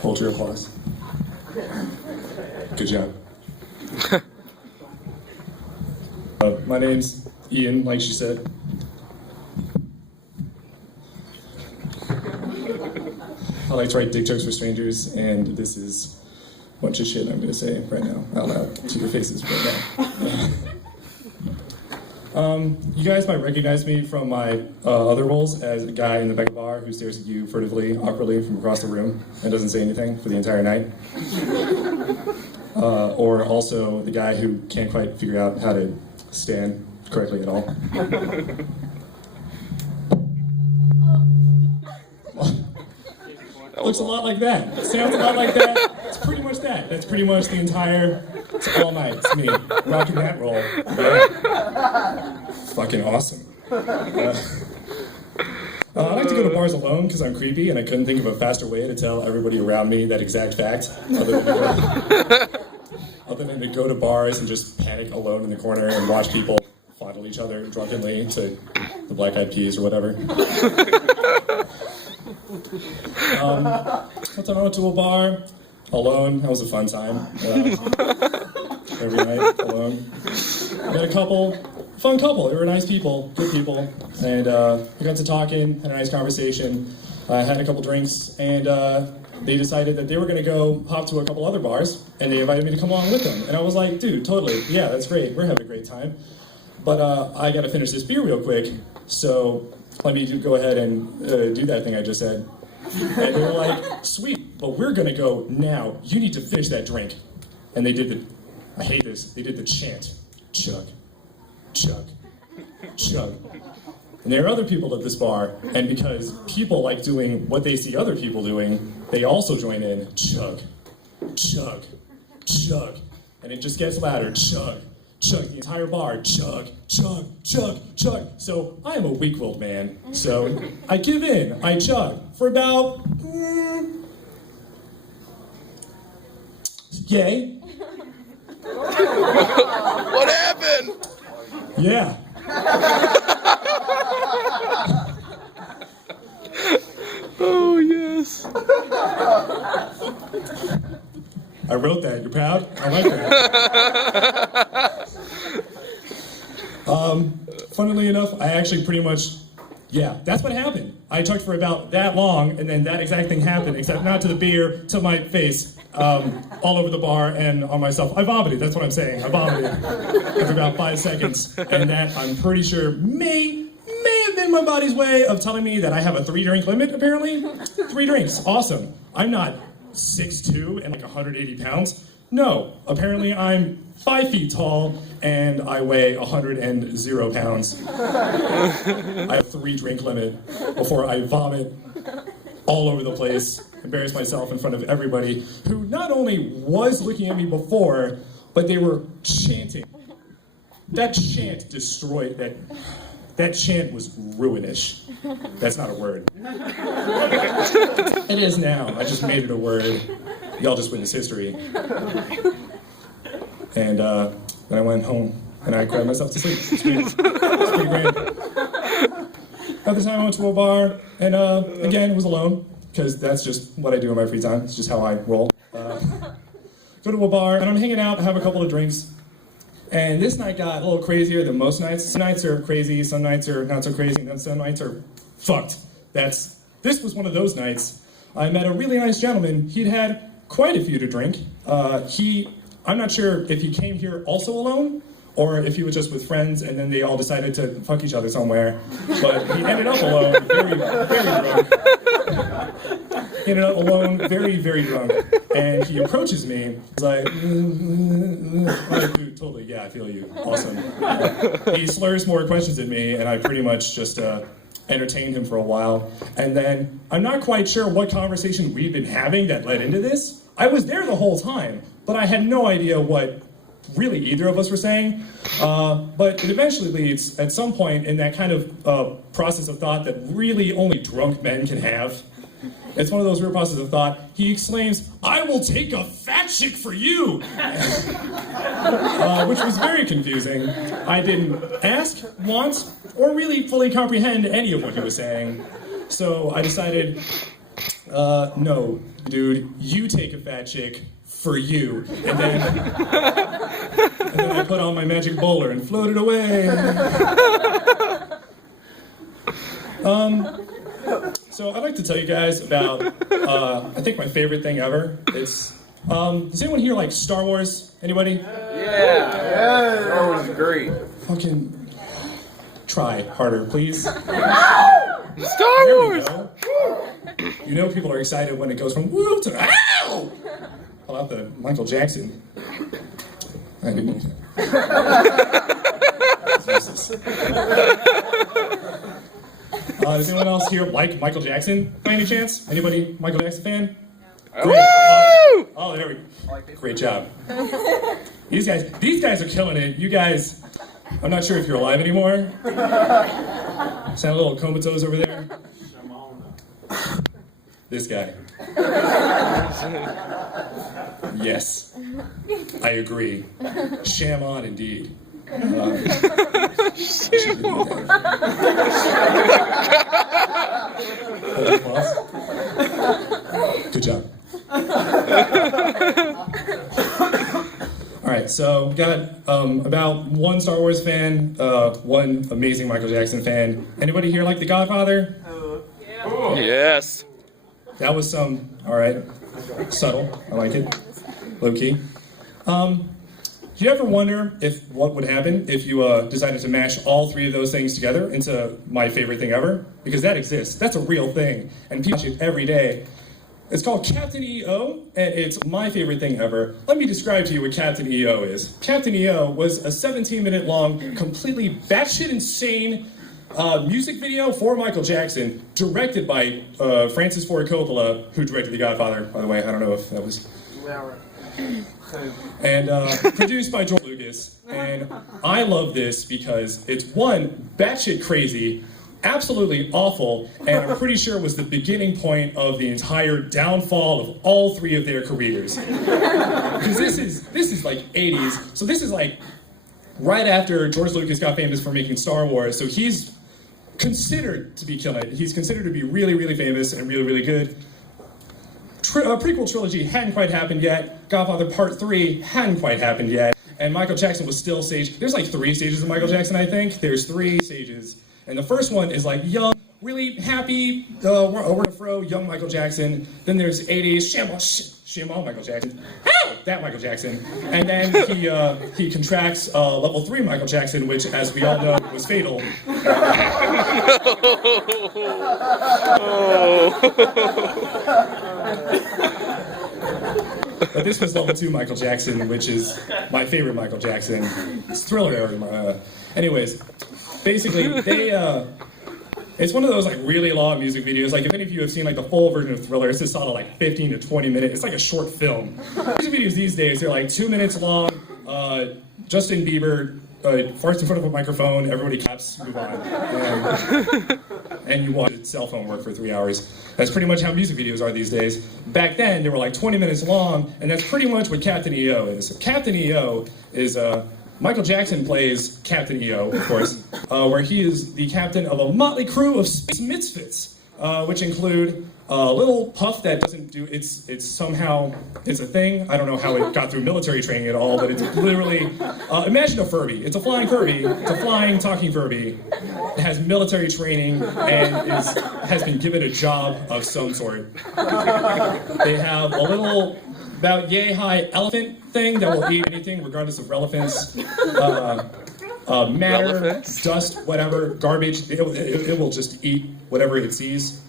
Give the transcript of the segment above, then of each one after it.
Hold your applause. Good job. My name's Ian, like she said. I like to write dick jokes for strangers, and this is a bunch of shit I'm gonna say right now, out loud, to your faces right now. You guys might recognize me from my other roles as a guy in the back of the bar who stares at you furtively, awkwardly from across the room and doesn't say anything for the entire night. Or also the guy who can't quite figure out how to stand correctly at all. Looks a lot like that. Sounds a lot like that. It's pretty much that. That's pretty much the entire, it's all night. It's me, rocking that role. Yeah. Fucking awesome. I like to go to bars alone because I'm creepy and I couldn't think of a faster way to tell everybody around me that exact fact other than to go to bars and just panic alone in the corner and watch people fondle each other drunkenly to the Black Eyed Peas or whatever. One time I went to a bar alone. That was a fun time. Every night alone. I met a fun couple. They were nice people, good people, and we got to talking, had a nice conversation. I had a couple drinks, and they decided that they were going to go hop to a couple other bars, and they invited me to come along with them. And I was like, dude, totally, yeah, that's great. We're having a great time. But I got to finish this beer real quick, so let me go ahead and do that thing I just said. And they were like, sweet, but we're going to go now. You need to finish that drink. And they did I hate this, they did the chant. Chug, chug, chug. And there are other people at this bar, and because people like doing what they see other people doing, they also join in. Chug, chug, chug. And it just gets louder. Chug, chug. The entire bar. Chug, chug, chug, chug. So I am a weak-willed man. So I give in. I chug for about... Yay. What happened? Yeah. Oh, yes. I wrote that. You're proud? I like that. Funnily enough, I actually pretty much, yeah, that's what happened. I chugged for about that long, and then that exact thing happened, except not to the beer, to my face, all over the bar and on myself. I vomited, that's what I'm saying. I vomited for about 5 seconds, and that, I'm pretty sure, may have been my body's way of telling me that I have a 3-drink limit, apparently. 3 drinks, awesome. I'm not 6'2" and like 180 pounds. No, apparently I'm 5 feet tall and I weigh 100 pounds. I have 3-drink limit before I vomit all over the place, embarrass myself in front of everybody who not only was looking at me before, but they were chanting. That chant destroyed that. That chant was ruinish. That's not a word. It is now. I just made it a word. Y'all just witnessed history. And then I went home and I cried myself to sleep. It's pretty great. Other time I went to a bar and again was alone because that's just what I do in my free time. It's just how I roll. Go to a bar and I'm hanging out, have a couple of drinks. And this night got a little crazier than most nights. Some nights are crazy, some nights are not so crazy, and some nights are fucked. This was one of those nights. I met a really nice gentleman. He'd had quite a few to drink. I'm not sure if he came here also alone, or if he was just with friends and then they all decided to fuck each other somewhere. But he ended up alone, very, very drunk. He ended up alone, very, very drunk. And he approaches me. He's like, dude, totally, yeah, I feel you. Awesome. He slurs more questions at me, and I pretty much just entertained him for a while. And then I'm not quite sure what conversation we've been having that led into this. I was there the whole time, but I had no idea what really either of us were saying. But it eventually leads, at some point, in that kind of process of thought that really only drunk men can have. It's one of those weird processes of thought. He exclaims, "I will take a fat chick for you!" Which was very confusing. I didn't ask, want, or really fully comprehend any of what he was saying. So I decided, No, dude, you take a fat chick for you. And then I put on my magic bowler and floated away. So I'd like to tell you guys about, I think my favorite thing ever. It's, does anyone here like Star Wars? Anybody? Yeah. Star Wars is great. Fucking try harder, please. Star There we Wars. go. You know people are excited when it goes from woo to ow! Pull out the Michael Jackson. I didn't need that. Jesus. Does anyone else here like Michael Jackson by any chance? Anybody Michael Jackson fan? Great. Oh, there we go. Great job. These guys are killing it. You guys, I'm not sure if you're alive anymore. Sound a little comatose over there. This guy. Yes, I agree. Sham on indeed. Good job. All right, so we got about one Star Wars fan, one amazing Michael Jackson fan. Anybody here like The Godfather? Yes. That was some, all right, subtle. I like it. Low key. Do you ever wonder if what would happen if you decided to mash all three of those things together into my favorite thing ever? Because that exists. That's a real thing, and people watch it every day. It's called Captain EO, and it's my favorite thing ever. Let me describe to you what Captain EO is. Captain EO was a 17-minute long, completely batshit insane music video for Michael Jackson, directed by Francis Ford Coppola, who directed The Godfather, by the way. I don't know if that was... And produced by George Lucas. And I love this because it's one, batshit crazy, absolutely awful, and I'm pretty sure was the beginning point of the entire downfall of all three of their careers. Because this is like 80s, so this is like right after George Lucas got famous for making Star Wars, so he's considered to be killing it. He's considered to be really, really famous and really, really good. Prequel trilogy hadn't quite happened yet. Godfather Part 3 hadn't quite happened yet. And Michael Jackson was still staged. There's like 3 stages of Michael Jackson, I think. There's 3 stages. And the first one is like young, really happy, we're gonna throw young Michael Jackson. Then there's 80s, Shamo Michael Jackson. Ow! That Michael Jackson. And then he contracts level 3 Michael Jackson, which, as we all know, was fatal. But this was level 2 Michael Jackson, which is my favorite Michael Jackson. It's Thriller era. Anyways, basically, it's one of those like really long music videos. Like if any of you have seen like the full version of Thriller, it's just sort of like 15 to 20 minutes. It's like a short film. Music videos these days, they're like 2 minutes long. Justin Bieber farts in front of a microphone, everybody claps, move on. And you watch cell phone work for 3 hours. That's pretty much how music videos are these days. Back then, they were like 20 minutes long, and that's pretty much what Captain EO is. Captain EO is, Michael Jackson plays Captain EO, of course, where he is the captain of a motley crew of space misfits, which include a little puff that doesn't do, it's a thing. I don't know how it got through military training at all, but it's literally, imagine a Furby. It's a flying Furby. It's a flying, talking Furby. It has military training and has been given a job of some sort. They have a little, about yay-high elephant thing that will eat anything regardless of relevance. Matter, dust, whatever, garbage, it will just eat whatever it sees.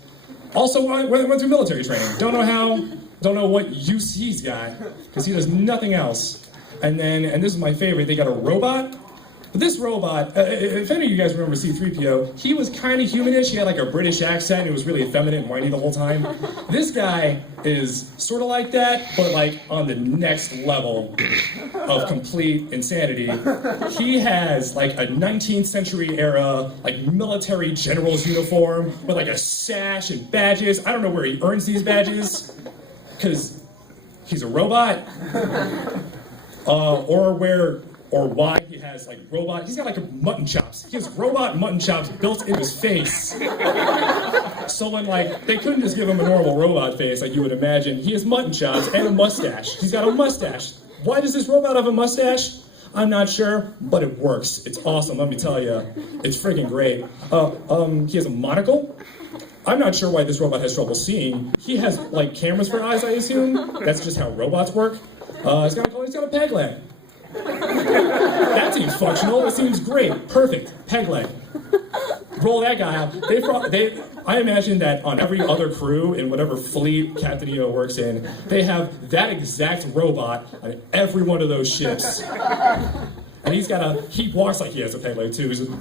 Also went through military training. Don't know how, don't know what use he's got, because he does nothing else. And this is my favorite, they got a robot. But this robot, if any of you guys remember C-3PO, he was kind of humanish. He had like a British accent. He was really effeminate and whiny the whole time. This guy is sort of like that, but like on the next level of complete insanity. He has like a 19th century era, like military general's uniform with like a sash and badges. I don't know where he earns these badges, because he's a robot. Or where or why he has like robot. He's got like mutton chops. He has robot mutton chops built in his face. So when like they couldn't just give him a normal robot face like you would imagine, he has mutton chops and a mustache. He's got a mustache. Why does this robot have a mustache? I'm not sure, but it works. It's awesome, let me tell you. It's freaking great. He has a monocle. I'm not sure why this robot has trouble seeing. He has like cameras for eyes, I assume. That's just how robots work. He's got a peg leg. That seems functional. It seems great. Perfect. Peg leg. Roll that guy out. I imagine that on every other crew in whatever fleet Captain EO works in, they have that exact robot on every one of those ships. And he walks like he has a peg leg too. He's just,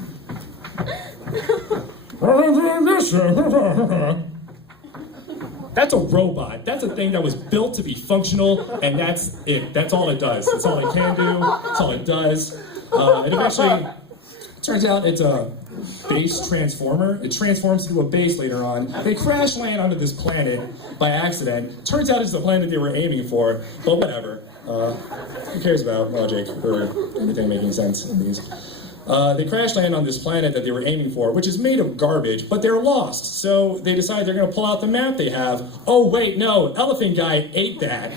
that's a robot. That's a thing that was built to be functional, and that's it. That's all it does. That's all it can do. That's all it does. It eventually turns out it's a base transformer. It transforms into a base later on. They crash land onto this planet by accident. Turns out it's the planet they were aiming for, but whatever. Who cares about logic or anything making sense in these? They crash land on this planet that they were aiming for, which is made of garbage, but they're lost. So they decide they're going to pull out the map they have. Oh, wait, no, Elephant Guy ate that.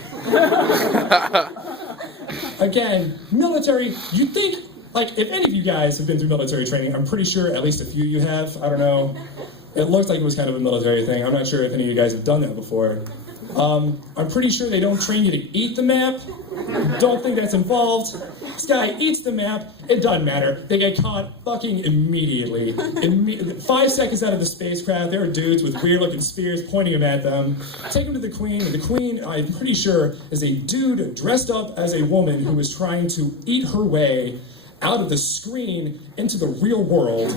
Again, military, you'd think, like, if any of you guys have been through military training, I'm pretty sure at least a few of you have. I don't know. It looks like it was kind of a military thing. I'm not sure if any of you guys have done that before. I'm pretty sure they don't train you to eat the map. Don't think that's involved. This guy eats the map. It doesn't matter. They get caught fucking immediately. 5 seconds out of the spacecraft, there are dudes with weird-looking spears pointing them at them. Take them to the Queen. The Queen, I'm pretty sure, is a dude dressed up as a woman who is trying to eat her way out of the screen into the real world.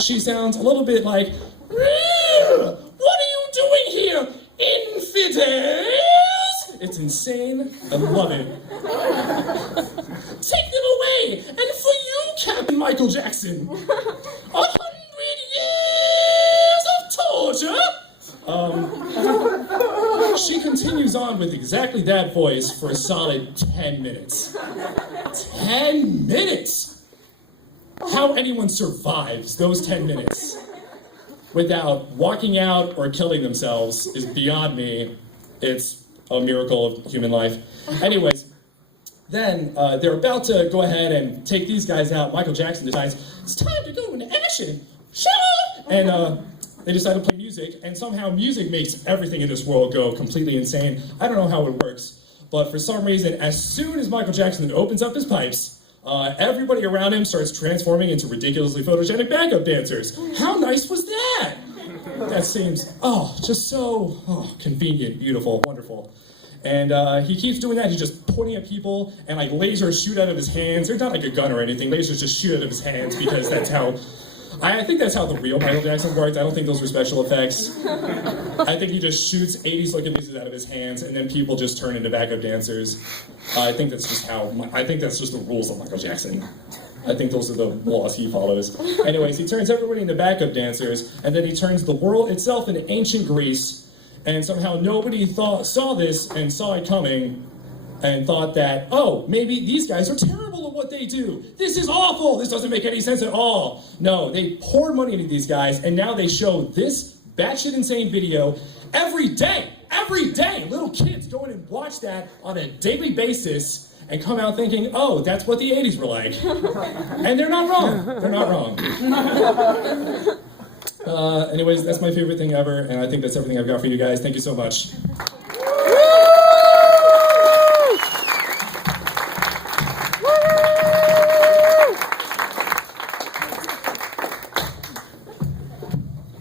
She sounds a little bit like, "What are you doing here, infidels?" It's insane. I love it. Take them away, and for you, Captain Michael Jackson, 100 years of torture. She continues on with exactly that voice for a solid 10 minutes. 10 minutes! How anyone survives those 10 minutes without walking out or killing themselves is beyond me. It's a miracle of human life. Anyways, then they're about to go ahead and take these guys out. Michael Jackson decides, it's time to go into action. Shut up! And they decide to play music, and somehow music makes everything in this world go completely insane. I don't know how it works, but for some reason, as soon as Michael Jackson opens up his pipes, everybody around him starts transforming into ridiculously photogenic backup dancers. How nice was that? That seems, just so convenient, beautiful, wonderful. And he keeps doing that. He's just pointing at people, and like lasers shoot out of his hands. They're not like a gun or anything. Lasers just shoot out of his hands because that's how, I think that's how the real Michael Jackson worked. I don't think those were special effects. I think he just shoots 80s looking lasers out of his hands, and then people just turn into backup dancers. I think that's just the rules of Michael Jackson. I think those are the laws he follows. Anyways, he turns everybody into backup dancers, and then he turns the world itself into ancient Greece, and somehow nobody saw this and saw it coming, and thought that, oh, maybe these guys are terrible at what they do. This is awful. This doesn't make any sense at all. No, they poured money into these guys, and now they show this batshit insane video every day. Every day. Little kids go in and watch that on a daily basis and come out thinking, oh, that's what the 80s were like. And they're not wrong. They're not wrong. Anyways, that's my favorite thing ever, and I think that's everything I've got for you guys. Thank you so much.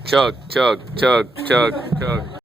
Chug, chug, chug, chug, chug.